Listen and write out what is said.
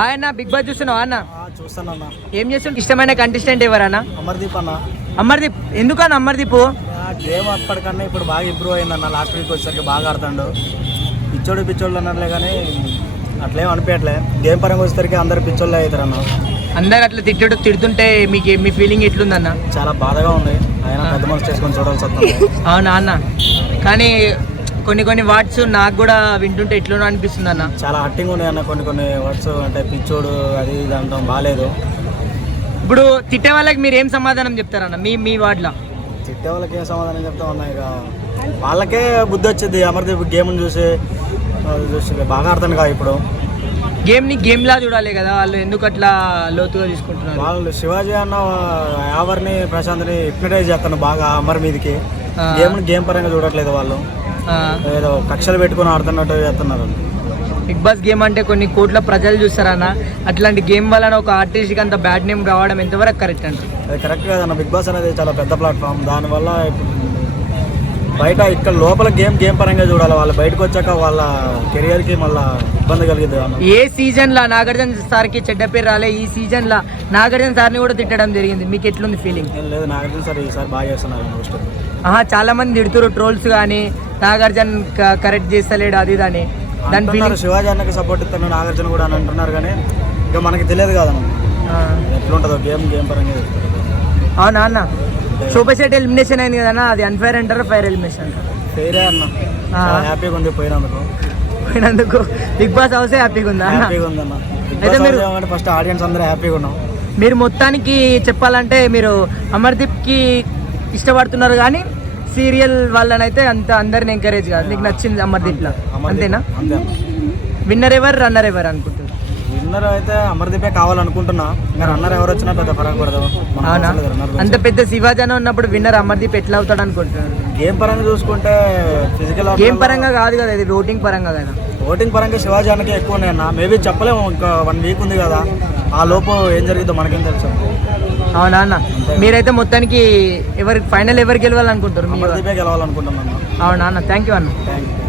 Hi అన్న big boss చూస్తున్నావా అన్న? చూస్తానన్నా ఏం చేస్తుంటే ఇష్టమైన కంటెస్టెంట్ ఎవరన్నా అమర్దీప్ అన్న. అమర్దీప్ ఎందుకన్నా అమర్దీప్? గేమ్ అప్పటికన్నా ఇప్పుడు బాగా ఇంప్రూవ్ అయిందన్న లాస్ట్ వీక్ వచ్చేసరికి బాగా ఆడుతాడు. పిచ్చోడు పిచ్చోళ్ళు అన్నారులే కానీ అట్లేం అనిపించట్లే. గేమ్ పరంగా వచ్చేసరికి అందరు పిచ్చోళ్ళే అవుతారు అన్న. అందరు అట్లా తిట్టడు తిడుతుంటే మీకు మీ ఫీలింగ్ ఎట్లుందన్న చాలా బాధగా ఉంది. ఆయన పెద్ద మనసు చేసుకొని చూడాల్సి వస్తుంది. అవునా అన్న? కానీ కొన్ని కొన్ని వర్డ్స్ నాకు కూడా వింటుంటే ఎట్లునో అనిపిస్తుంది అన్న. చాలా హట్టింగ్ ఉన్నాయి అన్న కొన్ని కొన్ని వర్డ్స్ అంటే పిచ్చోడు అది ఇది అంటాం బాగాలేదు ఇప్పుడు తిట్టే వాళ్ళకి మీరు ఏం సమాధానం చెప్తారన్న మీ మీ వార్డులో తిట్టే వాళ్ళకి ఏం సమాధానం చెప్తా ఉన్నా ఇక? వాళ్ళకే బుద్ధి వచ్చింది అమర్దీప్ గేమ్ని చూసి చూసి బాగా ఆడుతాను కదా ఇప్పుడు. గేమ్ని గేమ్లా చూడాలి కదా వాళ్ళు ఎందుకు అట్లా లోతుగా తీసుకుంటున్నారు? వాళ్ళు శివాజీ అన్న యావర్ని ప్రశాంత్ని హిప్నటైజ్ చేస్తాను బాగా అమర్ మీదకి. గేమ్ గేమ్ పరంగా చూడట్లేదు వాళ్ళు. ఏదో కక్షలు పెట్టుకొని ఆడుతున్నట్టు చేస్తున్నారు. బిగ్ బాస్ గేమ్ అంటే కొన్ని కోట్ల ప్రజలు చూస్తారన్న అట్లాంటి గేమ్ వలన ఒక ఆర్టిస్ట్కి అంత బ్యాడ్ నేమ్ రావడం ఎంతవరకు కరెక్ట్ అంటారు అది కరెక్ట్ కాదన్న. బిగ్ బాస్ అనేది చాలా పెద్ద ప్లాట్ఫామ్. దానివల్ల బయట ఇక్కడ లోపల గేమ్ గేమ్ పరంగా చూడాలి. వాళ్ళు బయటకు వచ్చాక వాళ్ళ కెరియర్కి మళ్ళీ ఇబ్బంది కలిగింది ఏ సీజన్ లా నాగార్జున సార్కి చెడ్డ పేరు రాలే? ఈ సీజన్ లా నాగార్జున సార్ని కూడా తిట్టడం జరిగింది. మీకు ఎట్లుంది ఫీలింగ్ లేదు. తెలిసి సార్ ఈసారి బాగా చేస్తున్నారు ఆహా చాలా మంది తిడుతురు ట్రోల్స్ కానీ నాగార్జున కరెక్ట్ చేస్తలేడు అది దాని ఫీలింగ్ శివాజీ అన్నకి సపోర్ట్ ఇస్తాను నాగార్జున కూడా అని అంటున్నారు కానీ ఇక మనకి తెలియదు కదన్న ఎట్లుంటుందో గేమ్ గేమ్ పరంగా. అవునా అన్న? సూపర్ సెట్ ఎలిమినేషన్ అయింది కదన్నా అది అన్ఫైర్ అంటారు ఫైర్ ఎలిమినేషన్ అంటారు? ఫెయిరే అన్న. హ్యాపీగా ఉంది పోయినందుకు. పోయినందుకు. బిగ్ బాస్ హౌసే హ్యాపీగా ఉందా హ్యాపీగా ఉందన్న అయితే మీరు- ఫస్ట్ ఆడియన్స్ అందరూ హ్యాపీగా ఉన్నాం. మీరు మొత్తానికి చెప్పాలంటే మీరు అమర్దీప్కి ఇష్టపడుతున్నారు కానీ సీరియల్ వాళ్ళనైతే అంత అందరిని ఎంకరేజ్ కాదు. మీకు నచ్చింది అమర్దీప్లో? అమర్దీప్. అంతేనా? విన్నర్ ఎవరు రన్నర్ ఎవరు అనుకుంటారు విన్నర్ అయితే అమర్దీపే కావాలనుకుంటున్నా. రన్నర్ ఎవరు వచ్చినా పెద్ద ఫరక్ పడదు అవునా? అంత పెద్ద శివాజన ఉన్నప్పుడు విన్నర్ అమర్దీప్ ఎట్లా అవుతాడు అనుకుంటున్నారు గేమ్ పరంగా చూసుకుంటే ఫిజికల్ గేమ్ పరంగా కాదు కదా ఇది ఓటింగ్ పరంగా కదా? ఓటింగ్ పరంగా శివాజీ అన్నకే ఎక్కువ ఉన్నాయి అన్న మేబీ చెప్పలేము ఇంకా వన్ వీక్ ఉంది కదా. ఆ లోపు ఏం జరిగిందో మనకేం తెలుసు. అవునా అన్న? మీరైతే మొత్తానికి ఎవరికి ఫైనల్ ఎవరు గెలవాలనుకుంటారు గెలవాలనుకుంటున్నాను అవునా అన్న? థ్యాంక్ యూ అన్న. Thank you